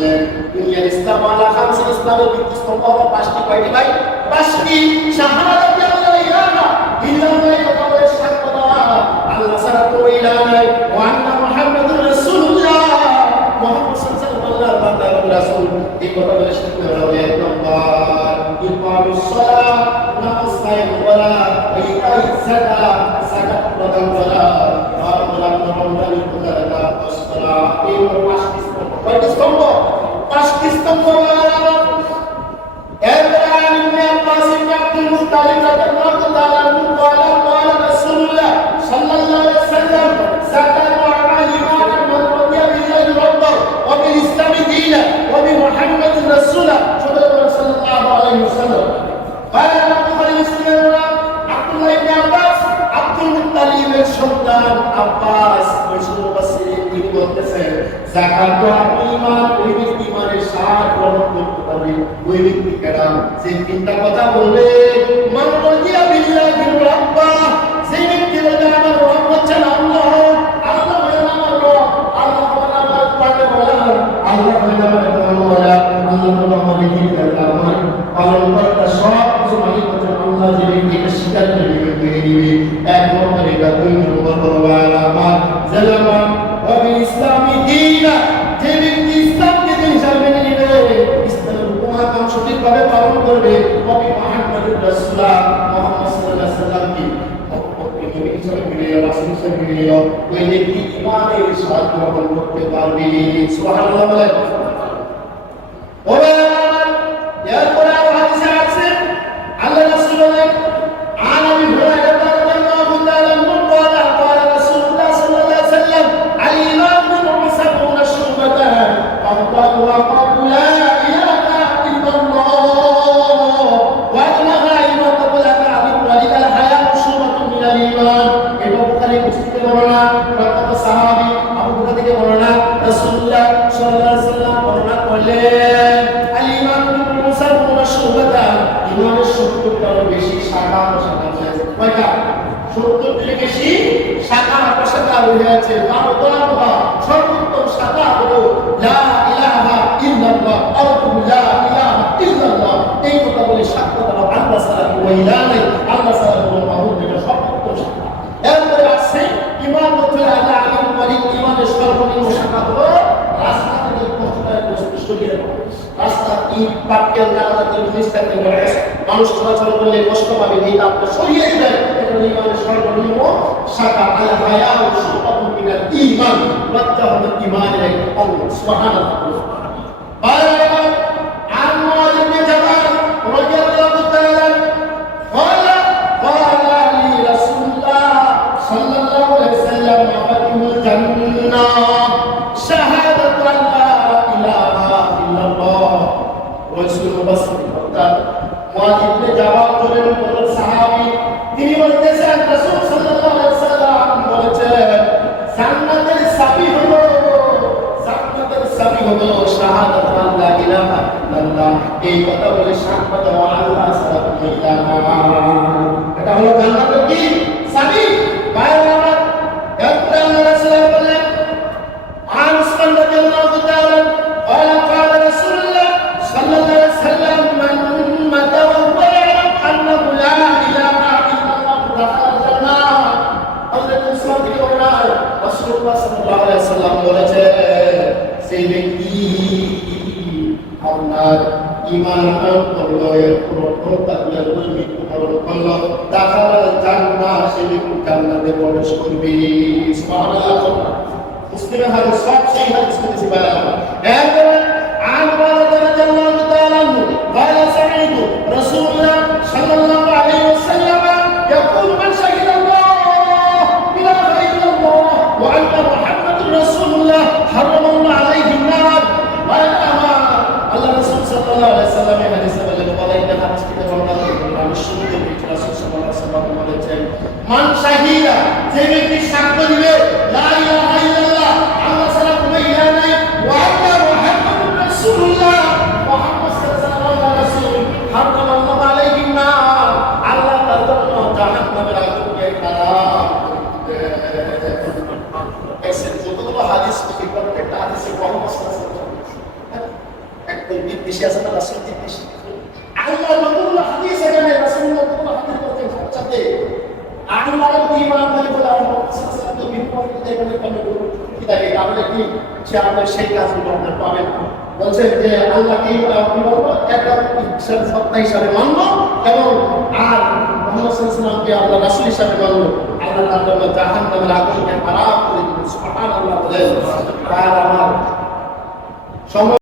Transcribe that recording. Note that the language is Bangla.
বললেন দুনিয়ার ইসলাম আলা খামসিন, ইসলামের ভিত্তি স্তম্ভ হলো পাঁচটি। কয়টি ভাই? পাঁচটি। শাহাদাত লা ইলাহা ইল্লাল্লাহ, কথা বলে সাক্ষ্য দেওয়া আল্লাহ ছাড়া কোনো ইলাহ নাই, ওয়া আন্না মুহাম্মাদুর রাসূলুল্লাহ, মুহাম্মদ সাল্লাল্লাহু আলাইহি ওয়া সাল্লাম রাসূল, এই কথা বলে সাক্ষ্য দেওয়া। এক নম্বর ইকামুস সালাহ, নামাজ কায়েম করা, ইতাইজ যাকাত, যাকাত প্রদান করা, আর রমজান রোজা রাখা, এই পাঁচটি স্তম্ভ। কয়টি স্তম্ভ? পাঁচটি স্তম্ভ। এরপরে ইবনে আব্বাস ইবনে আব্দুল মুত্তালিব রাদিয়াল্লাহু তাআলা আনহু قال قال رسول الله صلى الله عليه وسلم زكاة أعمال من رضي بالله ربا وبالإسلام دينا وبمحمد رسولا صلى الله عليه وسلم। قال البخاري مسلم عبد الله بن عباس আব্দুল মুত্তালিবের সন্তান আব্বাস মুফাসসিরিন তিনি বলতেছেন যাকাত ঈমান, ওই ব্যক্তি ইমানের স্বাদ গ্রহণ করতে পারবে ওই ব্যক্তি কেডা যে তিনটা কথা বলবে। মান রাদিয়া বিল্লাহি রাব্বা, যে ব্যক্তি বলবে আমার রব হচ্ছেন আল্লাহ, আল্লাহ হলেন আমার রব, আল্লাহ হলেন আমার পালনকর্তা, আল্লাহ হলেন আমার পালনকর্তা, আল্লাহ হলেন আমাদের নির্ধারণ পালন কর্তা, সব কিছু মালিক হচ্ছেন আল্লাহ। যে ব্যক্তি এটা স্বীকার করে নিবে এক নম্বর এটা, দুই নম্বর আমার জালামা ওয়াবিল ইসলামি দীনা, যে ব্যক্তি ইসলামকে দিন হিসাবে মেনে নিবে, ইসলামের হুকুমাত সঠিকভাবে পালন করবে, ওয়াবি মুহাম্মাদুর রাসূলুল্লাহ, মুহাম্মদ সাল্লাল্লাহু আলাইহি ওয়াসাল্লামকে নবী হিসাবে মেনে নিল, রাসূল হিসাবে মেনে নিল, ওই ব্যক্তি ঈমানের স্বাদ গ্রহণ করতে পারবে। সুবহানাল্লাহ বলেন। এরপরে আরো হাদিসে আছে আল্লাহ রাসূল বলেন عن ابي هريره رضي الله تعالى عنه قال قال رسول الله صلى الله عليه وسلم الايمان بضع وسبعون شعبه قال وقالوا لا اله الا الله واجمع ايمان قبل ان ذلك الحياء شعبه من الايمان। এই বুখারী মুসলিমের বর্ণনা, প্রখ্যাত সাহাবী আবু হুরায়রা থেকে বর্ণনা, রাসূলুল্লাহ সাল্লাল্লাহু আলাইহি ওয়াসাল্লাম বর্ণনা করলেন আল-ঈমান বিল মুসাববানা শুবাতা, ঈমানের 70টারও বেশি শাখা প্রশাখা রয়েছে। কয়টা? 70টির বেশি শাখা প্রশাখা রয়েছে। তার অন্তর্ভুক্ত সর্বোত্তম শাখা হলো লা ইলাহা ইল্লাল্লাহ, আল্লাহু লা ইলাহা ইল্লাল্লাহ, এই কথা বলে সাক্ষ্য দেওয়া আল্লাহ ছাড়া কোনো ইলাহ নেই, আল্লাহ ছাড়া কোনো মাবুদ নেই, এটা সর্বোত্তম শাখা। এরপরে আছে ঈমান হচ্ছে আল্লাহ আলিম মালিক, ঈমানের সর্বনিম্ন শাখা হলো রাস্তা থেকে পৌঁছানোর প্রস্তুত করিয়ে দেওয়া। রাস্তা ইট পাটকেল গালাতে নিস্তার করে গেছে, মানুষ চলাচল করলে কষ্ট পাবে, এই তাপটা সরিয়ে দেয়, এটা ঈমানের সর্বনিম্ন শাখা। আল হায়া শুআবুন মিনাল ঈমান, লজ্জা হলো ঈমানের এক অঙ্গ। সুবহানাল্লাহ। বারবার আন মুআয ইবনে জাবাল রাদিয়াল্লাহু তাআলা قال قال لي رسول الله صلى الله عليه وسلم مفاتيح الجنة شهادة أن لا إله إلا الله। রাসূল মুফাসসির অর্থাৎ মুআয ইবনে জাবাল বলেন বড় সাহাবী, তিনি বলতেছেন রাসূল সাল্লাল্লাহু আলাইহি ওয়াসাল্লাম বলেছেন জান্নাতের চাবি হলো শাহাদাত আন লা ইলাহা ইল্লাল্লাহ, এই কথা বলে সাক্ষ্য দেওয়া আল্লাহ ছাড়া কোনো ইলাহ নাই। এটা হলো জান্নাতের কি চাবি। বাইরে এরপরে আল্লাহ রাসূল বললেন عن عثمان رضي الله تعالى قال قال رسول الله صلى الله عليه وسلم من مات وهو يعلم انه لا اله الا الله دخل الجنه। হযরত উসমান থেকে বর্ণনা, রাসূলুল্লাহ সাল্লাল্লাহু আলাইহি ওয়াসাল্লাম বলেছেন সেই ব্যক্তি আপনার ঈমান আনয়ন করলো, এরপর তাকওয়া মৃত্যু বরণ করলো, দাখাল জান্নাহ, সে ব্যক্তি জান্নাতে প্রবেশ করবে। সুবহানাল্লাহ। মুসলিম হাদিস, সব সেই হাদিস থেকে বলা। এরপর عن عمر رضي الله تعالى عنه قال سمعت رسول الله صلى الله عليه وسلم يقول من شهد الله اله الا الله وان محمد رسول الله حرم الله عليه النار وانما الله رسول صلى الله عليه وسلم হাদিসে বলেন, বলাইতে হাদিস থেকে বর্ণনা করেন আমি শুনতে পেয়েছি রাসূল সাল্লাল্লাহু আলাইহি ওয়াসাল্লাম বলেছেন মান শাহিদা, যে ব্যক্তি সাক্ষ্য দিবে লা ইলাহা ইল্লাল্লাহ, আল্লাহ ছাড়া কোনো ইলাহ নাই, ওয়া আন্না মুহাম্মাদুর রাসূলুল্লাহ, মুহাম্মদ সাল্লাল্লাহু আলাইহি ওয়াসাল্লাম হারামাল্লাহু আলাইহি নার, আল্লাহ তার জন্য জাহান্নামের আগুনকে হারাম করে দিয়েছেন। এসে যতগুলো হাদিস থেকে প্রত্যেকটা হাদিসে মুহাম্মদ সাল্লাল্লাহু আলাইহি ওয়াসাল্লাম তাহলে কি সে আপনার সেই কাজগুলো আপনার পাবেন না। বলছেন যে আল্লাহকে কি বলবো, একটা সত্তা হিসাবে মানবো এবং আর মুহাম্মদ সাল্লাল্লাহু আলাইহি ওয়াসাল্লামকে আল্লাহ রাসূল হিসাবে মানবো। আল্লাহ তার জন্য জাহান্নামের আগুনকে হারাম করে দিবেন। সুবহানাল্লাহ বলেন। তার আমার